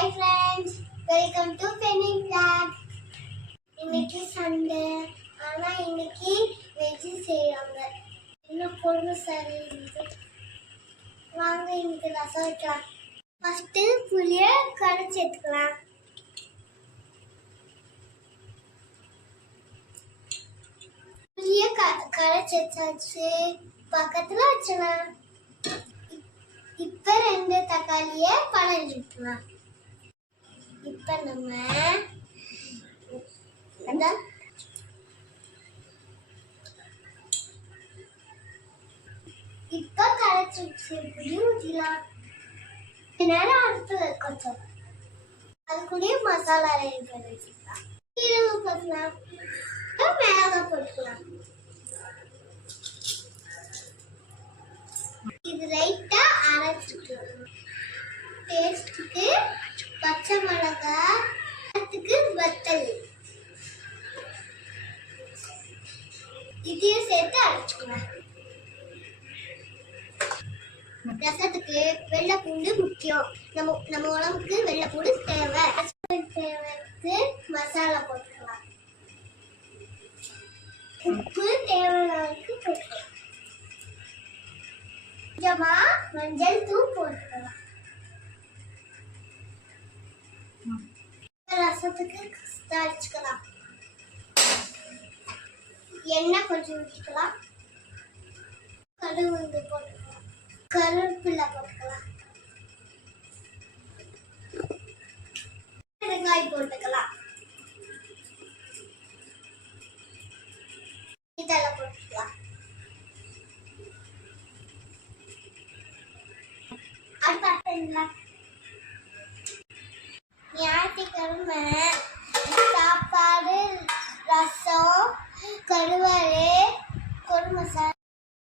Hi friends, welcome to Penny Vlog. இன்னைக்கு Sunday, ஆனா இன்னைக்கு வெஜ் செய்றாங்க. இன்னும் பொண்ணு சரி இருக்கு. வாங்க இன்னைக்கு ரசம் வைக்கலாம். ஃபர்ஸ்ட் புளிய கரைச்சு எடுத்துக்கலாம். புளிய கரைச்சு வச்சாச்சு. பக்கத்துல வச்சலாம். இப்ப ரெண்டு தக்காளிய பழம் எடுத்துக்கலாம். இப்ப நம்ம இப்ப கரைச்சி புளி ஊற்றிடலாம். நேரம் அடுத்து கொஞ்சம் அதுக்குள்ளேயே மசாலா ரெடி பண்ணி வச்சுக்கலாம். சீரகம் போட்டுக்கலாம், மிளகாய் போட்டுக்கலாம். இது லைட்டா அரைச்சிக்கலாம். டேஸ்ட்டுக்கு பச்சை மிளகாய், வத்தல் இதையும் சேர்த்து அரைச்சுக்கலாம். ரசத்துக்கு வெள்ளை பூண்டு முக்கியம். நம்ம உடம்புக்கு வெள்ளை பூண்டு தேவை. தேவைக்கு மசாலா போட்டுக்கலாம். உப்பு தேவையானதுக்கு போட்டுக்கலாம். கொஞ்சமா மஞ்சள் தூள் போட்டுக்கலாம். ரசத்துக்கு தாளிச்சுக்கலாம். எண்ணெய் கொஞ்சம் ஊற்றிக்கலாம். கடுகு போட்டுக்கலாம். கருவேப்பிலை போட்டுக்கலாம். வெங்காயம் போட்டுக்கலாம். இதெல்லாம் போட்டுக்கலாம். அடுத்த ஞாயிற்றுக்கிழமை சாப்பாடு, ரசம், கருவாடு, கொடு மசாலா